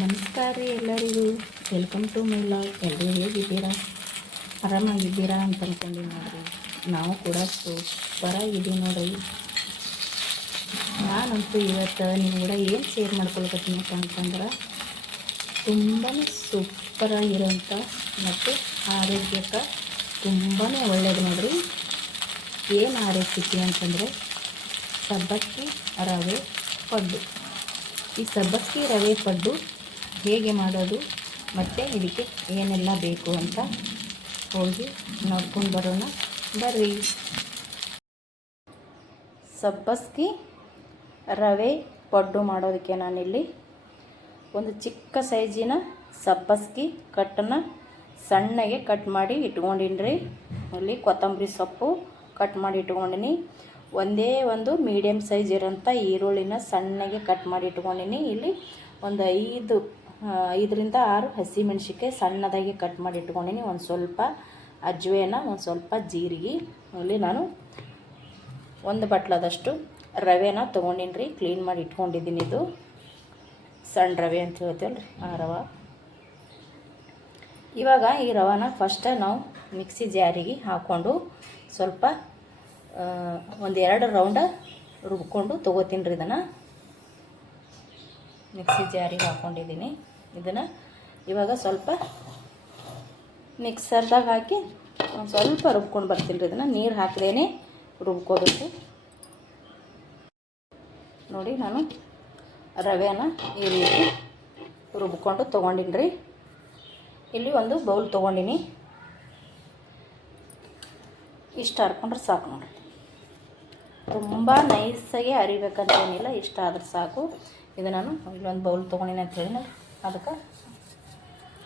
ನಮಸ್ಕಾರ ರೀ ಎಲ್ಲರಿಗೂ. Welcome to my vlog. ಎಲ್ಲರೂ ಹೇಗಿದ್ದೀರಾ? ಆರಾಮಾಗಿದ್ದೀರಾ ಅಂತ ಅಂದ್ಕೊಂಡು ನೋಡಿರಿ. ನಾವು ಕೂಡ ಸೂಪರಾಗಿದ್ದೀವಿ ನೋಡಿರಿ. ನಾನಂತೂ ಇವತ್ತು ನೀವು ಕೂಡ ಏನು ಶೇರ್ ಮಾಡ್ಕೊಳ್ಬೇಕಂತ ಅಂತಂದ್ರೆ ತುಂಬಾ ಸೂಪರಾಗಿರೋಂಥ ಮತ್ತು ಆರೋಗ್ಯಕ್ಕೆ ತುಂಬಾ ಒಳ್ಳೆಯದು ನೋಡಿರಿ. ಏನು ಆ ರೆಸಿಪಿ ಅಂತಂದರೆ ಸಬ್ಬಕ್ಕಿ ರವೆ ಪಡ್ಡು. ಈ ಸಬ್ಬಕ್ಕಿ ರವೆ ಪಡ್ಡು ಹೇಗೆ ಮಾಡೋದು ಮತ್ತು ಇದಕ್ಕೆ ಏನೆಲ್ಲ ಬೇಕು ಅಂತ ಹೋಗಿ ನೋಡ್ಕೊಂಡು ಬರೋಣ ಬರ್ರಿ. ಸಬ್ಬಕ್ಕಿ ರವೆ ಪಡ್ಡು ಮಾಡೋದಕ್ಕೆ ನಾನಿಲ್ಲಿ ಒಂದು ಚಿಕ್ಕ ಸೈಜಿನ ಸಬ್ಬಕ್ಕಿ ಕಟ್ಟನ್ನು ಸಣ್ಣಗೆ ಕಟ್ ಮಾಡಿ ಇಟ್ಕೊಂಡಿನ್ರಿ. ಅಲ್ಲಿ ಕೊತ್ತಂಬರಿ ಸೊಪ್ಪು ಕಟ್ ಮಾಡಿ ಇಟ್ಕೊಂಡಿನಿ. ಒಂದೇ ಒಂದು ಮೀಡಿಯಮ್ ಸೈಜ್ ಇರೋಂಥ ಈರುಳ್ಳಿನ ಸಣ್ಣಗೆ ಕಟ್ ಮಾಡಿ ಇಟ್ಕೊಂಡಿನಿ. ಇಲ್ಲಿ ಒಂದು 5ರಿಂದ 6 ಹಸಿಮೆಣ್ಸಿಕಾಯಿ ಸಣ್ಣದಾಗಿ ಕಟ್ ಮಾಡಿ ಇಟ್ಕೊಂಡಿನಿ. ಒಂದು ಸ್ವಲ್ಪ ಅಜ್ವೇನ, ಒಂದು ಸ್ವಲ್ಪ ಜೀರಿಗೆ. ಇಲ್ಲಿ ನಾನು ಒಂದು ಬಟ್ಲದಷ್ಟು ರವೆನ ತೊಗೊಂಡಿನಿ ರೀ. ಕ್ಲೀನ್ ಮಾಡಿ ಇಟ್ಕೊಂಡಿದ್ದೀನಿ. ಇದು ಸಣ್ಣ ರವೆ ಅಂತ ಹೇಳ್ತೀವಲ್ಲ ರೀ, ಆ ರವೆ. ಇವಾಗ ಈ ರವೆನ ಫಸ್ಟ್ ನಾವು ಮಿಕ್ಸಿ ಜಾರಿಗೆ ಹಾಕ್ಕೊಂಡು ಸ್ವಲ್ಪ ಒಂದು 2 ರೌಂಡ ರುಬ್ಕೊಂಡು ತೊಗೋತೀನಿ ರೀ. ಇದನ್ನು ಮಿಕ್ಸಿ ಜಾರಿಗೆ ಹಾಕ್ಕೊಂಡಿದ್ದೀನಿ. ಇದನ್ನು ಇವಾಗ ಸ್ವಲ್ಪ ಮಿಕ್ಸರ್ದಾಗ ಹಾಕಿ ಒಂದು ಸ್ವಲ್ಪ ರುಬ್ಕೊಂಡು ಬರ್ತೀನಿ ರೀ. ಇದನ್ನು ನೀರು ಹಾಕದೇನೆ ರುಬ್ಕೋಬೇಕು ನೋಡಿ. ನಾನು ರವೆನ ಈ ರೀತಿ ರುಬ್ಕೊಂಡು ತೊಗೊಂಡಿನಿ ರೀ. ಇಲ್ಲಿ ಒಂದು ಬೌಲ್ ತೊಗೊಂಡಿನಿ. ಇಷ್ಟು ಹರ್ಕೊಂಡ್ರೆ ಸಾಕು ನೋಡಿ. ತುಂಬ ನೈಸಾಗಿ ಅರಿಬೇಕಂತೇನಿಲ್ಲ, ಇಷ್ಟ ಆದ್ರೆ ಸಾಕು. ಇದು ನಾನು ಇಲ್ಲೊಂದು ಬೌಲ್ ತೊಗೊಂಡಿನಿ ಅಂತ ಹೇಳಿ ಅದಕ್ಕೆ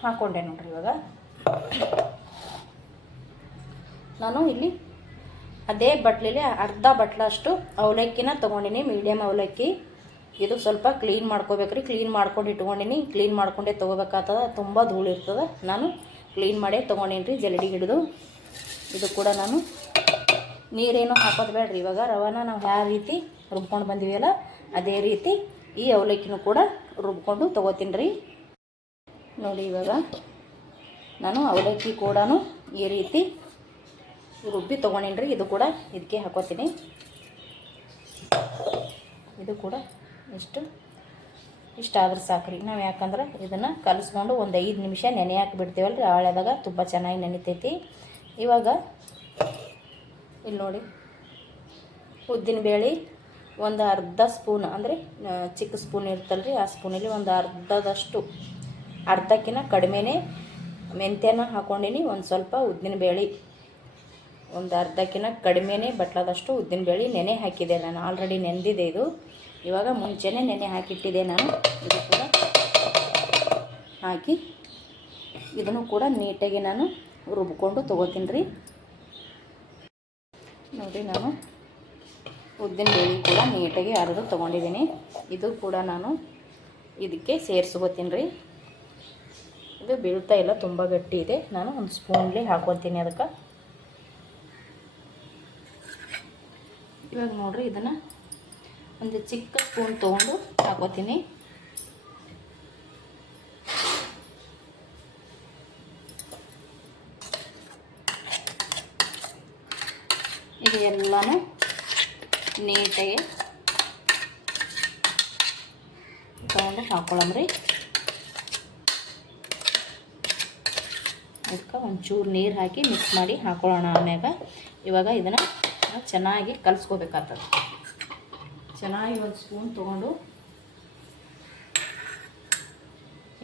ಹಾಕ್ಕೊಂಡೆ ನೋಡ್ರಿ. ಇವಾಗ ನಾನು ಇಲ್ಲಿ ಅದೇ ಬಟ್ಲಿಲಿ ಅರ್ಧ ಬಟ್ಲಷ್ಟು ಅವಲಕ್ಕಿನ ತೊಗೊಂಡಿನಿ, ಮೀಡಿಯಮ್ ಅವಲಕ್ಕಿ. ಇದು ಸ್ವಲ್ಪ ಕ್ಲೀನ್ ಮಾಡ್ಕೋಬೇಕ್ರಿ. ಕ್ಲೀನ್ ಮಾಡ್ಕೊಂಡು ಇಟ್ಕೊಂಡಿನಿ. ಕ್ಲೀನ್ ಮಾಡ್ಕೊಂಡೇ ತೊಗೋಬೇಕಾಗ್ತದೆ, ತುಂಬ ಧೂಳು ಇರ್ತದೆ. ನಾನು ಕ್ಲೀನ್ ಮಾಡೇ ತೊಗೊಂಡಿನಿ ರೀ, ಜಲ್ಡಿ ಹಿಡಿದು. ಇದು ಕೂಡ ನಾನು ನೀರೇನು ಹಾಕೋದು ಬೇಡ್ರಿ. ಇವಾಗ ರವಾನ ನಾವು ಯಾವ ರೀತಿ ರುಬ್ಕೊಂಡು ಬಂದಿವಲ್ಲ ಅದೇ ರೀತಿ ಈ ಅವಲಕ್ಕಿನೂ ಕೂಡ ರುಬ್ಕೊಂಡು ತೊಗೋತೀನಿ ರೀ ನೋಡಿ. ಇವಾಗ ನಾನು ಅವಲಕ್ಕಿ ಕೂಡ ಈ ರೀತಿ ರುಬ್ಬಿ ತೊಗೊಂಡಿನಿ ರೀ. ಇದು ಕೂಡ ಇದಕ್ಕೆ ಹಾಕೋತೀನಿ. ಇದು ಕೂಡ ಇಷ್ಟ ಆದ್ರೆ ಸಾಕ್ರಿ. ನಾವು ಯಾಕಂದ್ರೆ ಇದನ್ನು ಕಲಿಸ್ಕೊಂಡು ಒಂದು 5 ನಿಮಿಷ ನೆನೆ ಹಾಕಿಬಿಡ್ತೀವಲ್ಲ ರೀ, ಆಳೆದಾಗ ತುಂಬ ಚೆನ್ನಾಗಿ ನೆನಿತೈತಿ. ಇವಾಗ ಇಲ್ಲಿ ನೋಡಿ, ಉದ್ದಿನಬೇಳೆ ಒಂದು ಅರ್ಧ ಸ್ಪೂನ್, ಅಂದರೆ ಚಿಕ್ಕ ಸ್ಪೂನ್ ಇರ್ತಲ್ಲ ರೀ, ಆ ಸ್ಪೂನಲ್ಲಿ ಒಂದು ಅರ್ಧಕ್ಕಿಂತ ಕಡಿಮೆನೇ ಮೆಂತ್ಯನ ಹಾಕ್ಕೊಂಡಿನಿ. ಒಂದು ಸ್ವಲ್ಪ ಉದ್ದಿನಬೇಳೆ, ಒಂದು ಅರ್ಧಕ್ಕಿಂತ ಕಡಿಮೆನೇ ಬಟ್ಲದಷ್ಟು ಉದ್ದಿನಬೇಳೆ ನೆನೆ ಹಾಕಿದೆ ನಾನು. ಆಲ್ರೆಡಿ ನೆನೆದಿದೆ ಇದು. ಇವಾಗ ಮುಂಚೆನೇ ನೆನೆ ಹಾಕಿಟ್ಟಿದೆ ನಾನು. ಇದು ಕೂಡ ಹಾಕಿ ಇದನ್ನು ಕೂಡ ನೀಟಾಗಿ ನಾನು ರುಬ್ಕೊಂಡು ತೊಗೋತೀನಿ ರೀ ನೋಡಿ. ನಾನು ಉದ್ದಿನಬೇಳೆ ಕೂಡ ನೀಟಾಗಿ ಅರೆದು ತೊಗೊಂಡಿದ್ದೀನಿ. ಇದು ಕೂಡ ನಾನು ಇದಕ್ಕೆ ಸೇರಿಸ್ಕೋತೀನಿ ರೀ. ಇದು ಬೀಳ್ತಾ ಇಲ್ಲ, ತುಂಬ ಗಟ್ಟಿ ಇದೆ. ನಾನು ಒಂದು ಸ್ಪೂನ್ಲಿ ಹಾಕ್ಕೊತೀನಿ ಅದಕ್ಕೆ. ಇವಾಗ ನೋಡಿರಿ, ಇದನ್ನು ಒಂದು ಚಿಕ್ಕ ಸ್ಪೂನ್ ತೊಗೊಂಡು ಹಾಕ್ಕೋತೀನಿ. ಇದು ಎಲ್ಲನೂ ನೀಟಾಗಿ ತೊಗೊಂಡು ಹಾಕ್ಕೊಳ್ಳಮ್ರಿ. ಅದಕ್ಕೆ ಒಂಚೂರು ನೀರು ಹಾಕಿ ಮಿಕ್ಸ್ ಮಾಡಿ ಹಾಕ್ಕೊಳ್ಳೋಣ. ಆಮ್ಯಾಗ ಇವಾಗ ಇದನ್ನು ಚೆನ್ನಾಗಿ ಕಲಿಸ್ಕೋಬೇಕಾಗ್ತದೆ. ಚೆನ್ನಾಗಿ ಒಂದು ಸ್ಪೂನ್ ತೊಗೊಂಡು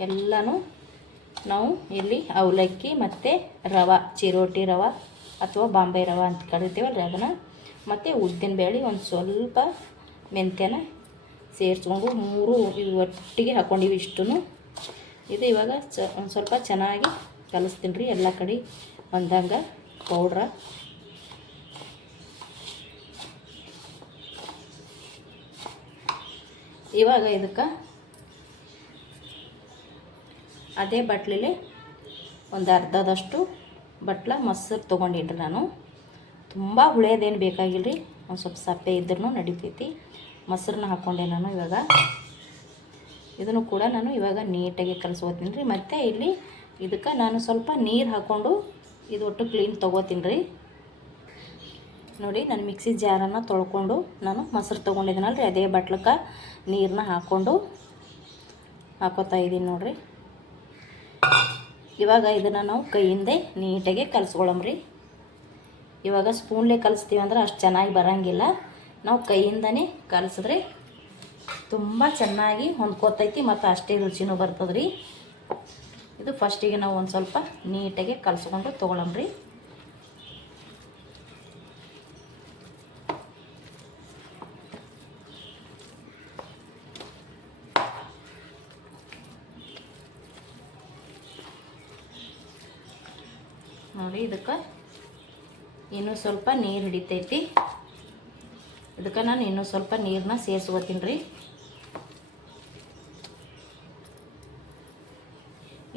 ಎಲ್ಲನೂ ನಾವು ಇಲ್ಲಿ ಅವಲಕ್ಕಿ ಮತ್ತು ರವೆ, ಚಿರೋಟಿ ರವೆ ಅಥವಾ ಬಾಂಬೆ ರವೆ ಅಂತ ಕರಿತೀವಲ್ಲ ರೀ, ಅದನ್ನು ಮತ್ತು ಉದ್ದಿನಬೇಳೆ, ಒಂದು ಸ್ವಲ್ಪ ಮೆಂತ್ಯನ ಸೇರಿಸ್ಕೊಂಡು 3 ಒಟ್ಟಿಗೆ ಹಾಕ್ಕೊಂಡಿವಿ. ಇಷ್ಟು ಇದು ಇವಾಗ ಒಂದು ಸ್ವಲ್ಪ ಚೆನ್ನಾಗಿ ಕಲಿಸ್ತೀನಿ ರೀ, ಎಲ್ಲ ಕಡೆ ಒಂದಂಗೆ ಪೌಡ್ರ. ಇವಾಗ ಇದಕ್ಕೆ ಅದೇ ಬಟ್ಲಿಲಿ ಒಂದು ಅರ್ಧದಷ್ಟು ಬಟ್ಲ ಮೊಸರು ತೊಗೊಂಡಿನ್ರಿ ನಾನು. ತುಂಬ ಹುಳಿಯೋದೇನು ಬೇಕಾಗಿಲ್ಲ ರೀ, ಒಂದು ಸ್ವಲ್ಪ ಸಪ್ಪೆ ಇದ್ರೂ ನಡಿತೈತಿ. ಮೊಸರನ್ನ ಹಾಕ್ಕೊಂಡೆ ನಾನು. ಇವಾಗ ಇದನ್ನು ಕೂಡ ನಾನು ಇವಾಗ ನೀಟಾಗಿ ಕಲಿಸ್ಕೋತೀನಿ ರೀ. ಮತ್ತು ಇಲ್ಲಿ ಇದಕ್ಕೆ ನಾನು ಸ್ವಲ್ಪ ನೀರು ಹಾಕ್ಕೊಂಡು ಇದು ಒಟ್ಟು ಕ್ಲೀನ್ ತೊಗೋತೀನಿ ರೀ. ನೋಡಿ ನಾನು ಮಿಕ್ಸಿ ಜಾರನ್ನು ತೊಳ್ಕೊಂಡು ನಾನು ಮೊಸರು ತೊಗೊಂಡಿದ್ದೀನಲ್ಲ ರೀ, ಅದೇ ಬಟ್ಲಕ್ಕೆ ನೀರನ್ನ ಹಾಕೋತಾ ಇದ್ದೀನಿ ನೋಡಿರಿ. ಇವಾಗ ಇದನ್ನು ನಾವು ಕೈಯಿಂದ ನೀಟಾಗಿ ಕಲಿಸ್ಕೊಳ್ಳಮ್ರಿ. ಇವಾಗ ಸ್ಪೂನ್ಲೇ ಕಲಿಸ್ತೀವಿ ಅಂದ್ರೆ ಅಷ್ಟು ಚೆನ್ನಾಗಿ ಬರೋಂಗಿಲ್ಲ. ನಾವು ಕೈಯಿಂದನೇ ಕಲಿಸಿದ್ರೆ ತುಂಬ ಚೆನ್ನಾಗಿ ಹೊಂದ್ಕೋತೈತಿ ಮತ್ತು ಅಷ್ಟೇ ರುಚಿನೂ ಬರ್ತದೆ ರೀ. ಇದು ಫಸ್ಟಿಗೆ ನಾವು ಒಂದು ಸ್ವಲ್ಪ ನೀಟಾಗಿ ಕಲಿಸ್ಕೊಂಡು ತೊಗೊಳಮ್ರಿ. ನೋಡಿ ಇದಕ್ಕೆ ಇನ್ನೂ ಸ್ವಲ್ಪ ನೀರು ಹಿಡಿತೈತಿ. ಇದಕ್ಕೆ ನಾನು ಇನ್ನೂ ಸ್ವಲ್ಪ ನೀರನ್ನ ಸೇರಿಸ್ಕೋತೀನಿ ರೀ.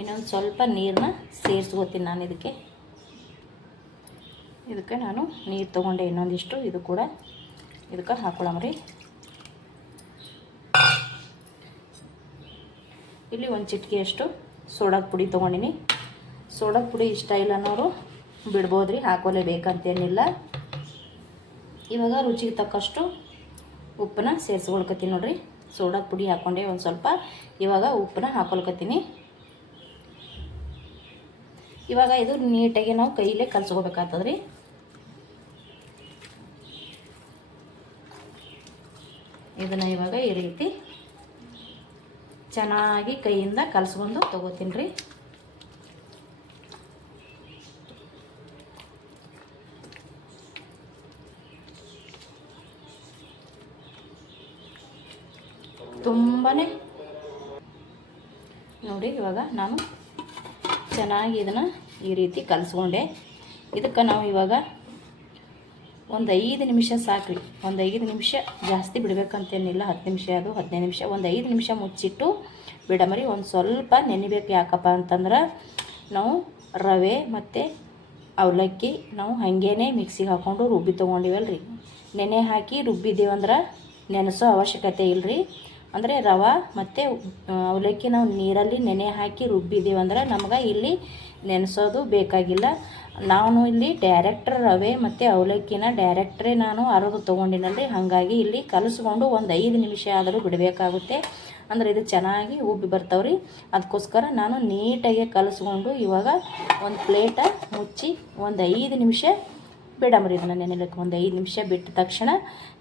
ಇನ್ನೊಂದು ಸ್ವಲ್ಪ ನೀರನ್ನ ಸೇರಿಸ್ಕೋತೀನಿ ನಾನು ಇದಕ್ಕೆ ನಾನು ನೀರು ತೊಗೊಂಡೆ ಇನ್ನೊಂದಿಷ್ಟು. ಇದು ಕೂಡ ಇದಕ್ಕೆ ಹಾಕೊಳ್ಳಮ್ರಿ. ಇಲ್ಲಿ ಒಂದು ಚಿಟಿಕೆಯಷ್ಟು ಸೋಡಾದ ಪುಡಿ ತೊಗೊಂಡಿನಿ. ಸೋಡಾದ ಪುಡಿ ಇಷ್ಟ ಇಲ್ಲ ಅನ್ನೋರು ಬಿಡ್ಬೋದ್ರಿ, ಹಾಕೋಲೇಬೇಕಂತೇನಿಲ್ಲ. ಇವಾಗ ರುಚಿಗೆ ತಕ್ಕಷ್ಟು ಉಪ್ಪನ್ನ ಸೇರಿಸ್ಕೊಳ್ಕತ್ತೀನಿ ನೋಡಿರಿ. ಸೋಡಾದ ಪುಡಿ ಹಾಕ್ಕೊಂಡೆ ಒಂದು ಸ್ವಲ್ಪ. ಇವಾಗ ಉಪ್ಪನ್ನ ಹಾಕೊಳ್ಕತ್ತೀನಿ. ಇವಾಗ ಇದು ನೀಟಾಗಿ ನಾವು ಕೈಲೇ ಕಲಿಸ್ಕೋಬೇಕಾಗ್ತದ್ರಿ. ಇದನ್ನು ಇವಾಗ ಈ ರೀತಿ ಚೆನ್ನಾಗಿ ಕೈಯಿಂದ ಕಲಿಸ್ಕೊಂಡು ತೊಗೋತೀನಿ ರೀ. ತುಂಬಾ ನೋಡಿ ಇವಾಗ ನಾನು ಚೆನ್ನಾಗಿ ಇದನ್ನು ಈ ರೀತಿ ಕಲಿಸ್ಕೊಂಡೆ. ಇದಕ್ಕೆ ನಾವು ಇವಾಗ ಒಂದು 5 ನಿಮಿಷ ಸಾಕ್ರಿ. ಒಂದು 5 ನಿಮಿಷ, ಜಾಸ್ತಿ ಬಿಡಬೇಕಂತೇನಿಲ್ಲ. 10 ನಿಮಿಷ ಅದು 15 ನಿಮಿಷ, ಒಂದು 5 ನಿಮಿಷ ಮುಚ್ಚಿಟ್ಟು ಬಿಡಮರಿ. ಒಂದು ಸ್ವಲ್ಪ ನೆನಿಬೇಕು. ಯಾಕಪ್ಪ ಅಂತಂದ್ರೆ ನಾವು ರವೆ ಮತ್ತು ಅವಲಕ್ಕಿ ನಾವು ಹಾಗೇನೆ ಮಿಕ್ಸಿಗೆ ಹಾಕ್ಕೊಂಡು ರುಬ್ಬಿ ತೊಗೊಂಡಿವಲ್ರಿ. ನೆನೆ ಹಾಕಿ ರುಬ್ಬಿದ್ದೀವಂದ್ರೆ ನೆನೆಸೋ ಅವಶ್ಯಕತೆ ಇಲ್ಲರಿ. ಅಂದರೆ ರವೆ ಮತ್ತು ಅವಲಕ್ಕಿ ನಾವು ನೀರಲ್ಲಿ ನೆನೆ ಹಾಕಿ ರುಬ್ಬಿದ್ದೀವಂದ್ರೆ ನಮ್ಗೆ ಇಲ್ಲಿ ನೆನೆಸೋದು ಬೇಕಾಗಿಲ್ಲ. ನಾನು ಇಲ್ಲಿ ಡೈರೆಕ್ಟ್ ರವೆ ಮತ್ತು ಅವಲಕ್ಕಿನ ಡೈರೆಕ್ಟ್ರೇ ನಾನು ಅರೆದು ತೊಗೊಂಡಿನಲ್ಲಿ. ಹಾಗಾಗಿ ಇಲ್ಲಿ ಕಲಿಸ್ಕೊಂಡು ಒಂದು 5 ನಿಮಿಷ ಆದರೂ ಬಿಡಬೇಕಾಗುತ್ತೆ. ಅಂದರೆ ಇದು ಚೆನ್ನಾಗಿ ಉಬ್ಬಿ ಬರ್ತಾವ್ರಿ. ಅದಕ್ಕೋಸ್ಕರ ನಾನು ನೀಟಾಗಿ ಕಲಿಸ್ಕೊಂಡು ಇವಾಗ ಒಂದು ಪ್ಲೇಟ ಮುಚ್ಚಿ ಒಂದು 5 ನಿಮಿಷ ಬಿಡಮ್ರಿ. ಇದನ್ನು ನೆನೆಲಿಕ್ಕೆ ಒಂದು 5 ನಿಮಿಷ ಬಿಟ್ಟ ತಕ್ಷಣ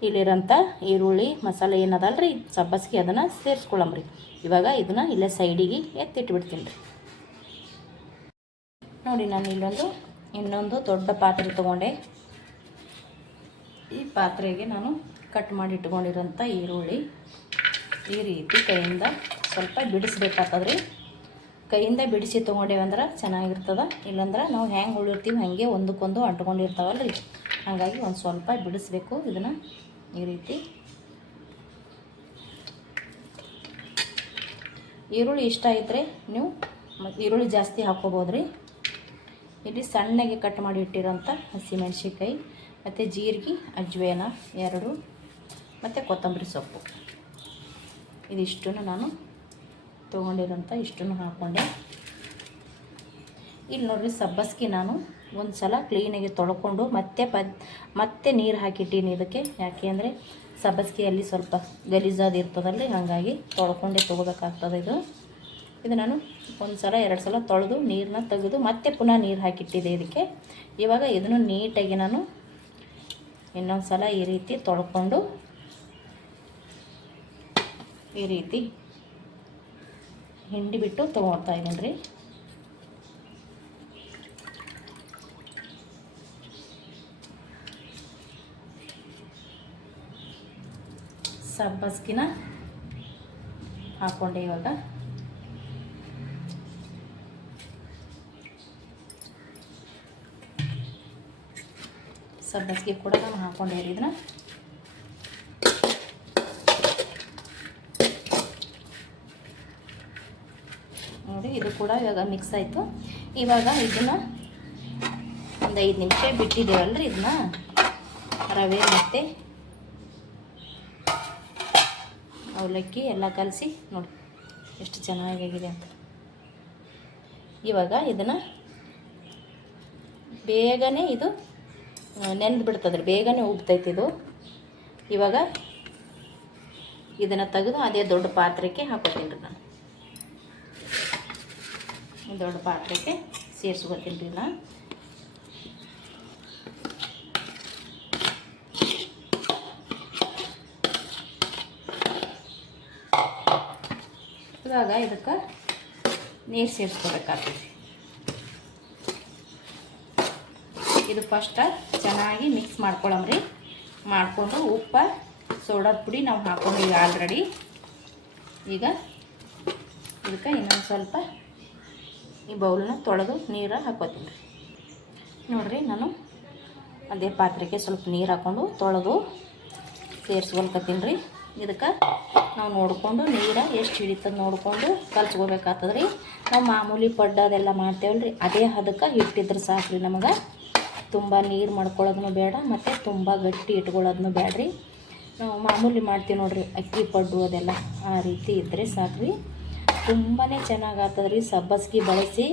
ಇಲ್ಲಿರೋಂಥ ಈರುಳ್ಳಿ ಮಸಾಲೆ ಏನದಲ್ರಿ ಸಬ್ಬಸ್ಗೆ ಅದನ್ನು ಸೇರಿಸ್ಕೊಳ್ಳಮ್ರಿ. ಇವಾಗ ಇದನ್ನು ಇಲ್ಲೇ ಸೈಡಿಗೆ ಎತ್ತಿಟ್ಬಿಡ್ತೀನಿ ರೀ. ನೋಡಿ ನಾನು ಇನ್ನೊಂದು ದೊಡ್ಡ ಪಾತ್ರೆ ತೊಗೊಂಡೆ. ಈ ಪಾತ್ರೆಗೆ ನಾನು ಕಟ್ ಮಾಡಿ ಇಟ್ಕೊಂಡಿರೋಂಥ ಈರುಳ್ಳಿ ಈ ರೀತಿ ಕೈಯಿಂದ ಸ್ವಲ್ಪ ಬಿಡಿಸ್ಬೇಕಾಗ್ತದ್ರಿ. ಕೈಯಿಂದ ಬಿಡಿಸಿ ತೊಗೊಂಡೇವಂದ್ರೆ ಚೆನ್ನಾಗಿರ್ತದೆ. ಇಲ್ಲಾಂದ್ರೆ ನಾವು ಹೆಂಗೆ ಉಳಿರ್ತೀವಿ ಹಾಗೆ ಒಂದಕ್ಕೊಂದು ಅಂಟ್ಕೊಂಡಿರ್ತಾವಲ್ರಿ. ಹಾಗಾಗಿ ಒಂದು ಸ್ವಲ್ಪ ಬಿಡಿಸ್ಬೇಕು. ಇದನ್ನು ಈ ರೀತಿ ಈರುಳ್ಳಿ ಇಷ್ಟ ಇದ್ದರೆ ನೀವು ಈರುಳ್ಳಿ ಜಾಸ್ತಿ ಹಾಕ್ಕೋಬೋದ್ರಿ. ಇಲ್ಲಿ ಸಣ್ಣಗೆ ಕಟ್ ಮಾಡಿ ಇಟ್ಟಿರೋಂಥ ಹಸಿಮೆಣ್ಸಿನ್ಕಾಯಿ ಮತ್ತು ಜೀರಿಗೆ, ಅಜ್ವೇನ 2 ಮತ್ತು ಕೊತ್ತಂಬರಿ ಸೊಪ್ಪು ಇದಿಷ್ಟನ್ನು ನಾನು ತೊಗೊಂಡಿರೋಂಥ ಇಷ್ಟನ್ನು ಹಾಕ್ಕೊಂಡೆ. ಇಲ್ಲಿ ನೋಡಿರಿ ಸಬ್ಬಸ್ಗೆ ನಾನು ಒಂದು ಸಲ ಕ್ಲೀನಾಗಿ ತೊಳ್ಕೊಂಡು ಮತ್ತೆ ನೀರು ಹಾಕಿಟ್ಟೀನಿ ಇದಕ್ಕೆ. ಯಾಕೆ ಅಂದರೆ ಸಬ್ಬಸ್ಗೆಯಲ್ಲಿ ಸ್ವಲ್ಪ ಗಲೀಜಾದ ಇರ್ತದಲ್ರಿ, ಹಾಗಾಗಿ ತೊಳ್ಕೊಂಡೇ ತೊಗೋಬೇಕಾಗ್ತದೆ. ಇದು ನಾನು ಒಂದು ಸಲ 2 ಸಲ ತೊಳೆದು ನೀರನ್ನ ತೆಗೆದು ಮತ್ತೆ ಪುನಃ ನೀರು ಹಾಕಿಟ್ಟಿದ್ದೆ ಇದಕ್ಕೆ. ಇವಾಗ ಇದನ್ನು ನೀಟಾಗಿ ನಾನು ಇನ್ನೊಂದು ಸಲ ಈ ರೀತಿ ತೊಳ್ಕೊಂಡು ಈ ರೀತಿ ಹಿಂಡಿ ಬಿಟ್ಟು ತೊಗೊಳ್ತಾ ಇದ್ದೀನಿ ರೀ. ಸಬ್ಬಸ್ಗಿನ ಹಾಕ್ಕೊಂಡೆ. ಇವಾಗ ಸಬ್ಬಸ್ಗೆ ಕೂಡ ನಾನು ಹಾಕ್ಕೊಂಡೆ ಇದನ್ನ. ನೋಡಿ ಇದು ಕೂಡ ಇವಾಗ ಮಿಕ್ಸ್ ಆಯಿತು. ಇವಾಗ ಇದನ್ನು ಒಂದು 5 ನಿಮಿಷ ಬಿಟ್ಟಿದ್ದೇವಲ್ರಿ. ಇದನ್ನ ರವೆ ಮತ್ತು ಅವಲಕ್ಕಿ ಎಲ್ಲ ಕಲಸಿ ನೋಡಿ ಎಷ್ಟು ಚೆನ್ನಾಗಿದೆ ಅಂತ. ಇವಾಗ ಇದನ್ನು ಬೇಗನೆ ಇದು ನೆಂದು ಬಿಡ್ತದ್ರಿ, ಬೇಗನೆ ಉಬ್ತೈತಿ ಇದು. ಇವಾಗ ಇದನ್ನು ತೆಗೆದು ಅದೇ ದೊಡ್ಡ ಪಾತ್ರೆಗೆ ಹಾಕೋತೀನಿ ರೀ. ನಾನು ದೊಡ್ಡ ಪಾತ್ರೆಗೆ ಸೇರಿಸ್ಕೊತೀನಿ ರೀ. ನಾನು ಇವಾಗ ಇದಕ್ಕೆ ನೀರು ಸೇರಿಸ್ಕೋಬೇಕಾಗ್ತೈತಿ. ಇದು ಫಸ್ಟ್ ಚೆನ್ನಾಗಿ ಮಿಕ್ಸ್ ಮಾಡ್ಕೊಳಮ್ರಿ. ಮಾಡಿಕೊಂಡು ಉಪ್ಪು ಸೋಡಾದ ಪುಡಿ ನಾವು ಹಾಕೊಂಡಿವಿ ಆಲ್ರೆಡಿ. ಈಗ ಇದಕ್ಕೆ ಇನ್ನೊಂದು ಸ್ವಲ್ಪ ಈ ಬೌಲನ್ನ ತೊಳೆದು ನೀರು ಹಾಕೋತೀನಿ ರೀ. ನೋಡಿರಿ, ನಾನು ಅದೇ ಪಾತ್ರೆಗೆ ಸ್ವಲ್ಪ ನೀರು ಹಾಕ್ಕೊಂಡು ತೊಳೆದು ಸೇರಿಸ್ಕೊಳ್ಕತ್ತೀನಿ ರೀ. ಇದಕ್ಕೆ ನಾವು ನೋಡಿಕೊಂಡು ನೀರು ಎಷ್ಟು ಹಿಡಿತದೆ ನೋಡಿಕೊಂಡು ಕಲ್ಸ್ಕೋಬೇಕಾಗ್ತದೆ ರೀ. ನಾವು ಮಾಮೂಲಿ ಪಡ್ಡು ಅದೆಲ್ಲ ಮಾಡ್ತೇವಲ್ಲ ರೀ, ಅದೇ ಅದಕ್ಕೆ ಹಿಟ್ಟಿದ್ರೆ ಸಾಕು ರೀ. ನಮಗೆ ತುಂಬ ನೀರು ಮಾಡ್ಕೊಳ್ಳೋದನ್ನು ಬೇಡ, ಮತ್ತು ತುಂಬ ಗಟ್ಟಿ ಇಟ್ಕೊಳ್ಳೋದನ್ನು ಬೇಡ್ರಿ. ನಾವು ಮಾಮೂಲಿ ಮಾಡ್ತೀವಿ ನೋಡಿರಿ, ಅಕ್ಕಿ ಪಡ್ಡು ಅದೆಲ್ಲ, ಆ ರೀತಿ ಇದ್ದರೆ ಸಾಕು ರೀ. ತುಂಬಾ ಚೆನ್ನಾಗಾಗ್ತದೆ ರೀ. ಸಬ್ಬಸ್ಗೆ ಬಳಸಿ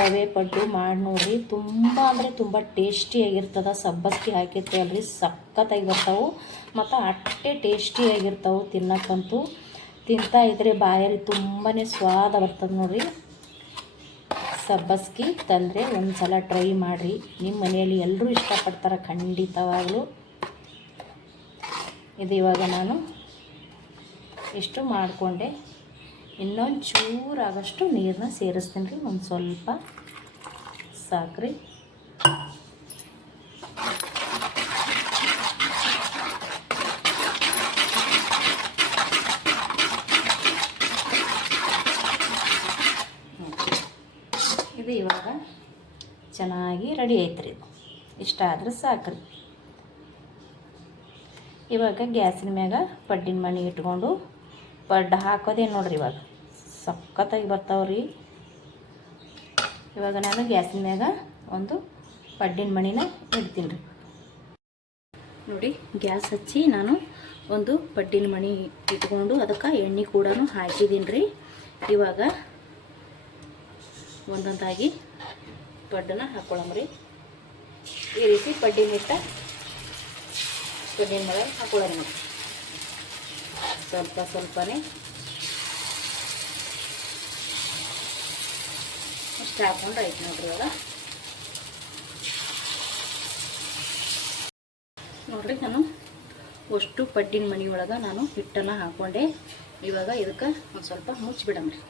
ರವೆ ಪಡ್ಡು ಮಾಡಿ ನೋಡಿರಿ, ತುಂಬ ಅಂದರೆ ತುಂಬ ಟೇಸ್ಟಿಯಾಗಿರ್ತದೆ. ಸಬ್ಬಸ್ಗೆ ಹಾಕಿರ್ತೇವಲ್ಲ ರೀ, ಸಖತ್ತಾಗಿ ಬರ್ತಾವೆ ಮತ್ತು ಅಷ್ಟೇ ಟೇಸ್ಟಿಯಾಗಿರ್ತಾವೆ. ತಿನ್ನೋಕ್ಕಂತೂ ತಿಂತಾ ಇದ್ದರೆ ಬಾಯಲ್ಲಿ ತುಂಬಾ ಸ್ವಾದ ಬರ್ತದೆ ನೋಡಿರಿ. ಸಬ್ಬಸ್ಗೆ ತಂದರೆ ಒಂದು ಸಲ ಟ್ರೈ ಮಾಡಿರಿ. ನಿಮ್ಮ ಮನೆಯಲ್ಲಿ ಎಲ್ಲರೂ ಇಷ್ಟಪಡ್ತಾರೆ ಖಂಡಿತವಾಗಲೂ. ಇದು ಇವಾಗ ನಾನು ಇಷ್ಟು ಮಾಡಿಕೊಂಡೆ. ಇನ್ನೊಂದು ಚೂರಾಗಷ್ಟು ನೀರನ್ನ ಸೇರಿಸ್ತೀನಿ ರೀ. ಒಂದು ಸ್ವಲ್ಪ ಸಾಕ್ರಿ. ಇದು ಇವಾಗ ಚೆನ್ನಾಗಿ ರೆಡಿ ಐತ್ರಿ. ಇಷ್ಟ ಆದ್ರೆ ಸಾಕ್ರಿ. ಇವಾಗ ಗ್ಯಾಸಿನ ಮ್ಯಾಗ ಪಡ್ಡಿನ ಮಣಿ ಇಟ್ಕೊಂಡು ಪಡ್ಡು ಹಾಕೋದೇ ನೋಡ್ರಿ. ಇವಾಗ ಸಖತ್ತಾಗಿ ಬರ್ತಾವ್ರಿ. ಇವಾಗ ನಾನು ಗ್ಯಾಸಿನ ಮ್ಯಾಗ ಒಂದು ಪಡ್ಡಿನ ಮಣಿನ ಇಡ್ತೀನಿ ರೀ. ನೋಡಿ, ಗ್ಯಾಸ್ ಹಚ್ಚಿ ನಾನು ಒಂದು ಪಡ್ಡಿನ ಮಣಿ ಇಟ್ಕೊಂಡು ಅದಕ್ಕೆ ಎಣ್ಣೆ ಕೂಡ ಹಾಕಿದ್ದೀನಿ ರೀ. ಇವಾಗ ಒಂದೊಂದಾಗಿ ಪಡ್ಡನ್ನ ಹಾಕ್ಕೊಳಮ್ರಿ. ಈ ರೀತಿ ಪಡ್ಡಿನ ಹಿಟ್ಟ ಪಡ್ಡಿನ ಮೇಲೆ ಹಾಕ್ಕೊಳ್ಳೋಣ. ಸ್ವಲ್ಪ ಸ್ವಲ್ಪನೇ ಅಷ್ಟು ಹಾಕ್ಕೊಂಡು ಆಯ್ತು ನೋಡ್ರಿ. ಇವಾಗ ನೋಡ್ರಿ, ನಾನು ಅಷ್ಟು ಪಡ್ಡಿನ ಮನೆಯೊಳಗೆ ನಾನು ಹಿಟ್ಟನ್ನು ಹಾಕ್ಕೊಂಡೆ. ಇವಾಗ ಇದಕ್ಕೆ ಒಂದು ಸ್ವಲ್ಪ ಮುಚ್ಚಿಬಿಡಮ್ರಿ.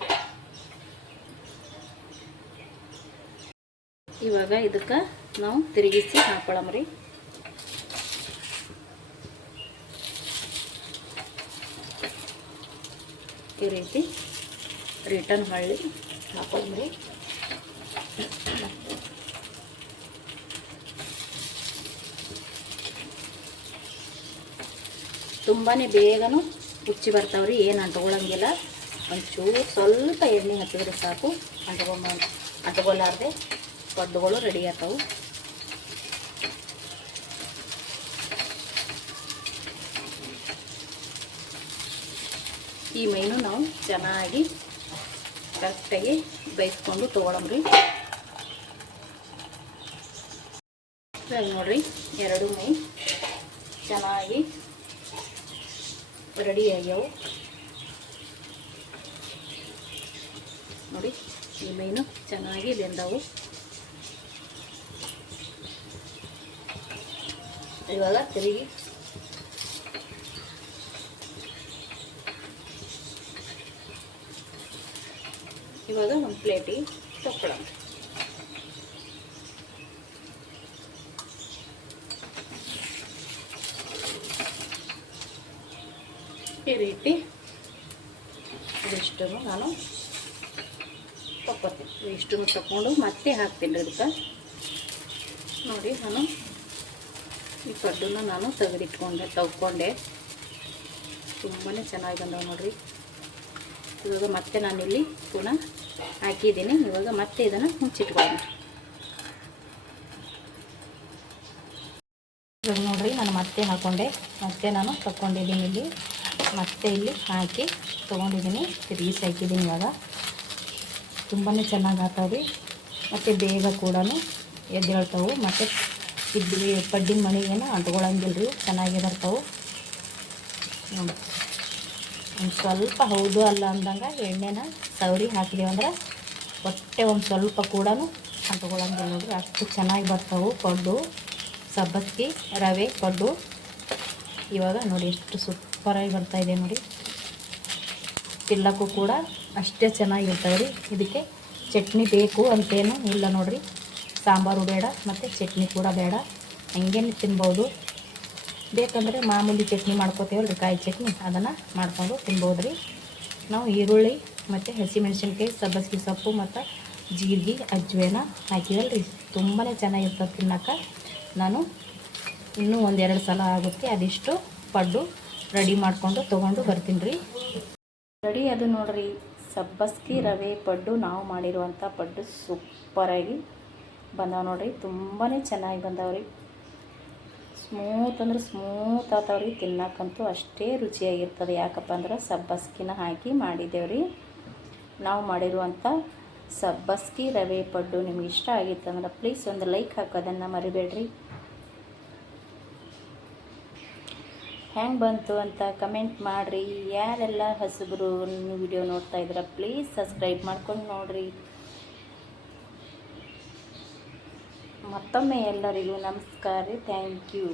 ಇವಾಗ ಇದಕ್ಕೆ ನಾವು ತಿರುಗಿಸಿ ಹಾಕ್ಕೊಳಮ್ರಿ. ಈ ರೀತಿ ರಿಟರ್ನ್ ಹೊಳ್ಳಿ ಹಾಕೊಂಡ್ರಿ. ತುಂಬಾ ಬೇಗನೂ ಉಚ್ಚಿ ಬರ್ತಾವ್ರಿ, ಏನು ಅಂಟ್ಕೊಳ್ಳಂಗಿಲ್ಲ. ಒಂಚೂರು ಸ್ವಲ್ಪ ಎಣ್ಣೆ ಹಚ್ಚಿದ್ರೆ ಸಾಕು, ಅಂಟ್ಕೊಲಾರ್ದೆ ಪಡ್ಡುಗಳು ರೆಡಿ ಆಗ್ತಾವೆ. ಈ ಮೈನು ನಾವು ಚೆನ್ನಾಗಿ ಕರೆಕ್ಟಾಗಿ ಬೇಯಿಸ್ಕೊಂಡು ತೊಗೊಳಮ್ರಿ. ಇವಾಗ ನೋಡ್ರಿ, ಎರಡು ಮೈ ಚೆನ್ನಾಗಿ ರೆಡಿ ಆಗ್ಯಾವು ನೋಡಿ. ಈ ಮೈನು ಚೆನ್ನಾಗಿ ಬೆಂದವು. ಇವಾಗ ತಿರುಗಿ ಇವಾಗ ಒಂದು ಪ್ಲೇಟಿಗೆ ತಗೊಳ್ಳೋಣ. ಈ ರೀತಿ ಇಷ್ಟನ್ನು ನಾನು ತಕ್ಕೊತೀನಿ. ಇಷ್ಟನ್ನು ತಗೊಂಡು ಮತ್ತೆ ಹಾಕ್ತೀನಿ ಅದಕ್ಕೆ. ನೋಡಿ, ನಾನು ಈ ಪಡ್ಡನ್ನ ನಾನು ತಗೊಂಡೆ ತುಂಬಾ ಚೆನ್ನಾಗಿ ಬಂದವು ನೋಡ್ರಿ. ಇವಾಗ ಮತ್ತೆ ನಾನಿಲ್ಲಿ ಪುನಃ ಹಾಕಿದ್ದೀನಿ. ಇವಾಗ ಮತ್ತೆ ಇದನ್ನು ಮುಚ್ಚಿಟ್ಕೊಳ್ಳೋಣ. ಇವಾಗ ನೋಡ್ರಿ, ನಾನು ಮತ್ತೆ ಹಾಕ್ಕೊಂಡೆ, ಮತ್ತೆ ನಾನು ತಗೊಂಡಿದ್ದೀನಿ ಇಲ್ಲಿ ಮತ್ತೆ ಇಲ್ಲಿ ಹಾಕಿ ತೊಗೊಂಡಿದ್ದೀನಿ, ತಿರುಗಿಸಿ ಹಾಕಿದ್ದೀನಿ. ಇವಾಗ ತುಂಬಾ ಚೆನ್ನಾಗಿ ಆಗ್ತಾವೆ ಮತ್ತು ಬೇಗ ಕೂಡ ಎದ್ದೇಳ್ತಾವೆ ಮತ್ತು ಇಡ್ಲಿ ಪಡ್ಡಿನ ಮನೆಗೇನು ಅಂಟ್ಕೊಳಂಗಿಲ್ಲ ರೀ, ಚೆನ್ನಾಗಿ ಬರ್ತಾವೆ ನೋಡಿ. ಒಂದು ಸ್ವಲ್ಪ ಹೌದು ಅಲ್ಲ ಅಂದಂಗೆ ಎಣ್ಣೆನ ಸವರಿ ಹಾಕಿದೀವಂದ್ರೆ ಹೊಟ್ಟೆ ಒಂದು ಸ್ವಲ್ಪ ಕೂಡ ಅಂಟ್ಕೊಳಂಗಿಲ್ಲ ನೋಡಿರಿ, ಅಷ್ಟು ಚೆನ್ನಾಗಿ ಬರ್ತಾವೆ ಪಡ್ಡು, ಸಬ್ಬಕ್ಕಿ ರವೆ ಪಡ್ಡು. ಇವಾಗ ನೋಡಿ ಎಷ್ಟು ಸೂಪರಾಗಿ ಬರ್ತಾಯಿದೆ ನೋಡಿ, ತಿನ್ನಕ್ಕೂ ಕೂಡ ಅಷ್ಟೇ ಚೆನ್ನಾಗಿರ್ತವೆ ರೀ. ಇದಕ್ಕೆ ಚಟ್ನಿ ಬೇಕು ಅಂತೇನು ಇಲ್ಲ ನೋಡಿರಿ, ಸಾಂಬಾರು ಬೇಡ ಮತ್ತು ಚಟ್ನಿ ಕೂಡ ಬೇಡ, ಹಂಗೇನು ತಿನ್ಬೋದು. ಬೇಕಂದರೆ ಮಾಮೂಲಿ ಚಟ್ನಿ ಮಾಡ್ಕೋತೀವಲ್ಲ ರೀ, ಕಾಯಿ ಚಟ್ನಿ, ಅದನ್ನು ಮಾಡ್ಕೊಂಡು ತಿನ್ಬೋದು ರೀ. ನಾವು ಈರುಳ್ಳಿ ಮತ್ತು ಹಸಿಮೆಣ್ಸಿನ್ಕಾಯಿ, ಸಬ್ಬಸಿಗೆ ಸೊಪ್ಪು ಮತ್ತು ಜೀರಿಗೆ ಅಜ್ವೇನ ಹಾಕಿವಲ್ಲ ರೀ, ತುಂಬಾ ಚೆನ್ನಾಗಿರ್ತದೆ ತಿನ್ನೋಕೆ. ನಾನು ಇನ್ನೂ ಒಂದೆರಡು ಸಲ ಆಗುತ್ತೆ ಅದಿಷ್ಟು ಪಡ್ಡು ರೆಡಿ ಮಾಡಿಕೊಂಡು ತೊಗೊಂಡು ಬರ್ತೀನಿ ರೀ. ರೆಡಿ ಅದು ನೋಡಿರಿ, ಸಬ್ಬಸ್ಗಿ ರವೆ ಪಡ್ಡು, ನಾವು ಮಾಡಿರುವಂಥ ಪಡ್ಡು ಸೂಪರಾಗಿ ಬಂದಾವೆ ನೋಡಿರಿ, ತುಂಬಾ ಚೆನ್ನಾಗಿ ಬಂದಾವೆ ರೀ. ಸ್ಮೂತ್ ಅಂದ್ರೆ ಸ್ಮೂತ್ ಆಗ್ತಾವೆ ರೀ, ತಿನ್ನಕ್ಕಂತೂ ಅಷ್ಟೇ ರುಚಿಯಾಗಿರ್ತದೆ. ಯಾಕಪ್ಪ ಅಂದ್ರೆ ಸಬ್ಬಸ್ಗಿನ ಹಾಕಿ ಮಾಡಿದ್ದೇವೆ ರೀ. ನಾವು ಮಾಡಿರುವಂಥ ಸಬ್ಬಸ್ಗಿ ರವೆ ಪಡ್ಡು ನಿಮ್ಗೆ ಇಷ್ಟ ಆಗಿತ್ತಂದ್ರೆ ಪ್ಲೀಸ್ ಒಂದು ಲೈಕ್ ಹಾಕೋದನ್ನು ಮರಿಬೇಡ್ರಿ. ಹೆಂಗೆ ಬಂತು ಅಂತ ಕಮೆಂಟ್ ಮಾಡಿರಿ. ಯಾರೆಲ್ಲ ಹೊಸಬರು ವಿಡಿಯೋ ನೋಡ್ತಾ ಇದ್ದೀರ ಪ್ಲೀಸ್ ಸಬ್ಸ್ಕ್ರೈಬ್ ಮಾಡ್ಕೊಂಡು ನೋಡಿರಿ. ಮತ್ತೊಮ್ಮೆ ಎಲ್ಲರಿಗೂ ನಮಸ್ಕಾರ ರೀ, ಥ್ಯಾಂಕ್ ಯು.